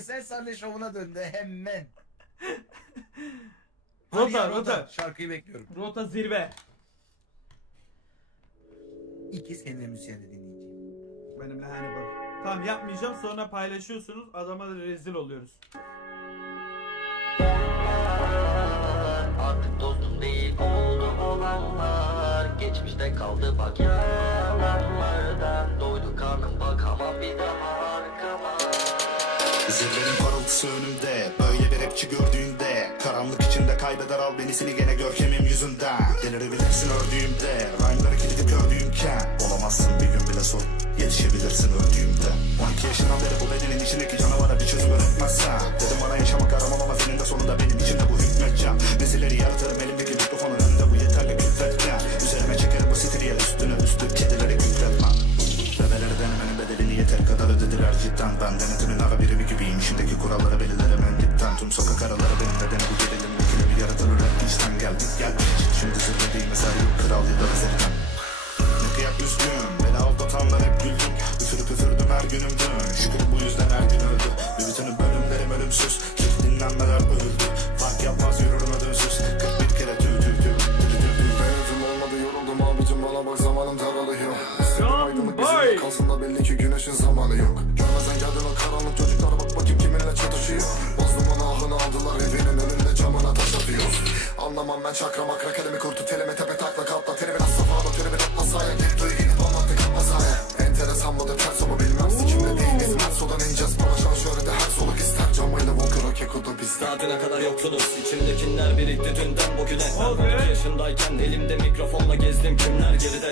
Eser Sarle şovuna döndü hemen. Rota, ya, rota. Şarkıyı bekliyorum. Rota zirve. İkiz kendine müziğini dinleyeceğim. Benimle Hannibal. Tamam yapmayacağım sonra paylaşıyorsunuz adama da rezil oluyoruz. Artık dostum değil oldu olanlar Geçmişte kaldı bak yalanlardan Doydu karnım bakamam bir daha Parıltısı önümde. Böyle bir rapçi gördüğünde Karanlık içinde kaybeder al beni seni gene görkemim yüzünden. Delirebilirsin ördüğümde. Rhyme'ları kilidip gördüğümken Olamazsın bir gün bile sor. Yetişebilirsin öldüğümde 12 yaşından beri bu bedenin içindeki canavara bir çözüm öğretmezsen bedelini yeter kadar ödediler cidden. Ben denetimin ara birimi gibiyim? İçindeki kuralları belirlerim en dipten. Tüm sokak araları benim nedeni bu gerilim bir yaratılır hep içten geldik gel. Şimdi zirvedeyim eser yok kral ya da vezirden Ne kıyak üzgün Beni aldatanlar hep güldüm Üfürüp üfürdüm her günüm dün. Şükür bu yüzden her gün öldü. Bir bütünü bölümlerim ölümsüz. Hiç dinlenmeler övüldü Fark yapmaz yürürüm ödünsüz 41 kere tüy tüy tüy. Mevzum olmadı yoruldum abicim. Bana bak zamanım daralıyor. Kalsın da belli ki güneşin zamanı yok. Görmezden geldin o karanlık çocuklar bak bakayım kiminle çatışıyor. Bozdumun ahını aldılar evinin önünde camına taş atıyor. Anlamam ben çakra makra kelime kurtu telime tepe takla katla. Terimi nasıl safhada terimi atla sahaya Git duy inip anlattı katma sahaya Enteresan mıdır ters ama bilmem. Sikimde değiliz. Merso'dan ineceğiz. Palaşan şöhrete her soluk ister. Camayla Walker o kekoda bizden Saatine kadar yoksunuz İçimdekiler birikti dünden bugüne. Ben Abi. 12 yaşındayken elimde mikrofonla gezdim. Kimler geride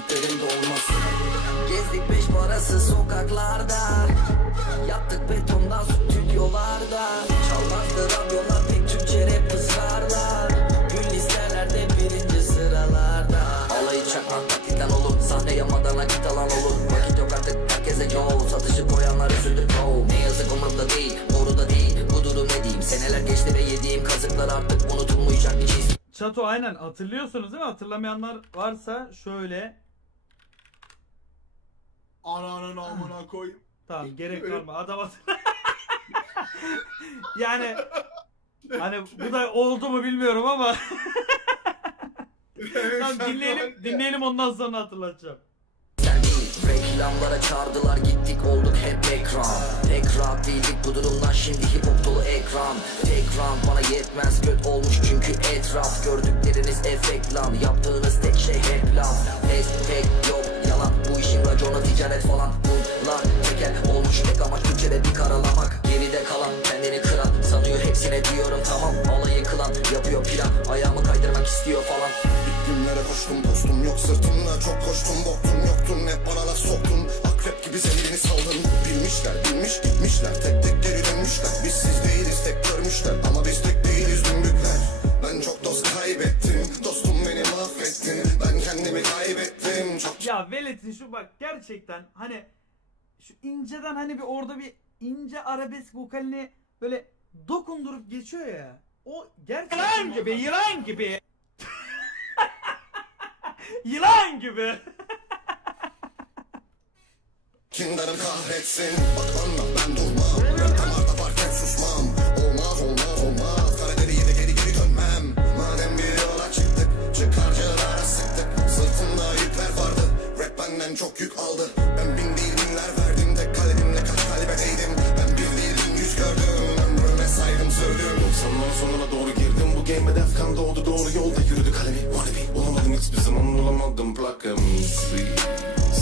Burada istediklerin de olmaz Gezdik beş parası sokaklarda. Yattık betondan stüdyolarda. Çalmazdı radyolar tek Türkçe rap ısrarlar Gül listelerde birinci sıralarda. Alayı çakmak taklitten olur Sahne yamadan nakit alan olur. Vakit yok artık herkese çoğu Satışı koyanlar üzüldü çoğu Ne yazık umurumda değil Doğru da değil. Bu durum ne diyeyim? Seneler geçti ve yediğim kazıklar artık unutulmayacak bir çiz Çato aynen. Hatırlıyorsunuz değil mi? Hatırlamayanlar varsa şöyle Ananın amına koyayım. Tamam gerek kalma adam hatır- Yani hani bu da oldu mu bilmiyorum ama. Tamam dinleyelim dinleyelim ondan sonra hatırlatacağım. Sen değil reklamlara çağırdılar gittik olduk hep ekran. Pek rahat değildik bu durumdan şimdi hip hop dolu ekran. Tek round bana yetmez kötü olmuş çünkü etraf. Gördükleriniz efekt lan yaptığınız tek şey hep laf. Pek yok yalan bu işin ticaret falan. Bunlar tekel olmuş tek amaç Türkçe'de bir karalamak. Geride kalan kendini kıran sanıyor hepsine diyorum tamam. Alayı kılan yapıyor plan ayağımı kaydırmak istiyor falan. Günlere koştum dostum yok sırtımla çok koştum. Boktun yoktun hep bana laf soktun Akrep gibi zehrini saldın Bilmişler bilmiş gitmişler. Tek tek geri dönmüşler. Biz siz değiliz tek görmüşler. Ama biz tek değiliz dümbükler. Ben çok dost kaybettim. Dostum beni mahvettin. Ben kendimi kaybettim. Çok Ya Velet'in şu bak gerçekten hani şu inceden hani bir orada bir ince arabesk vokalini böyle dokundurup geçiyor ya. O gerçekten yılan gibi, yılan gibi. yılan gibi. Kindarım kahretsin Bak anla ben durmam benden çok yük aldı Ben bin değil binler verdim de Kalemimle kaç kalbe değdim Ben bir değil bin yüz gördüm Ömrüme saydım sürdüm. 90'ların sonuna doğru girdim. Bu game'e defkan doğdu doğru yolda yürüdü kalemi. Wannabe. Olamadım hiçbir zaman olamadım Plakamizi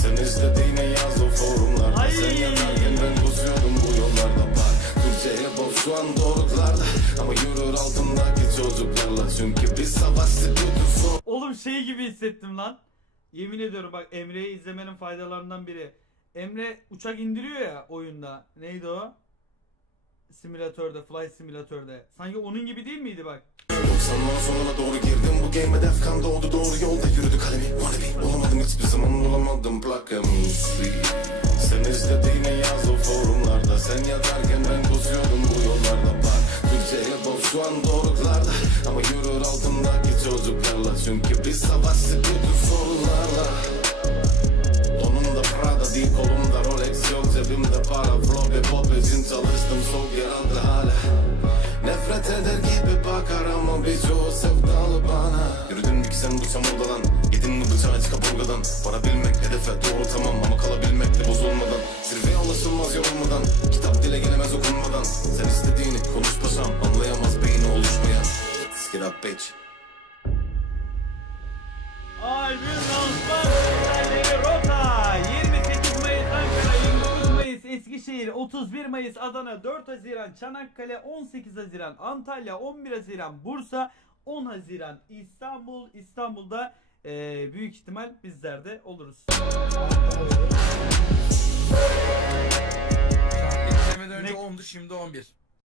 Sen istediğine yaz o forumlarda. Ay. Sen yazarken ben kusuyordum bu yollarda. Bak Türkçeyle boş şu an doğrultularda Ama yürür altındaki çocuklarla. Çünkü biz savaştık bütün Oğlum şey gibi hissettim lan. Yemin ediyorum bak Emre'yi izlemenin faydalarından biri. Emre uçak indiriyor ya oyunda. Neydi o? Simülatörde, Flight Simülatörde. Sanki onun gibi değil miydi bak? Sanmanın sonuna doğru girdim bu game'e defkan doğdu doğru yolda yürüdü kalemi Wannabe olamadım hiçbir zaman bulamadım plakamı Sen istediğini yaz o forumlarda Sen yatarken ben koşuyordum bu yollarda Bak Türkçe yapıp şu an doruklarda Ama yürür altındaki çocuklarla Çünkü biz savaştık soğuk yer aldı hala. Nefret eder gibi bakar ama birçoğu sevdalı bana. Yürüdün mü ki sen bu çamurdadan Yedin mi bıçağı çık kaburgadan Para bilmek Eskişehir 31 Mayıs Adana 4 Haziran Çanakkale 18 Haziran Antalya 11 Haziran Bursa 10 Haziran İstanbul İstanbul'da eee, büyük ihtimal bizler de oluruz. Yetişemeden önce Ne- 10'du şimdi 11.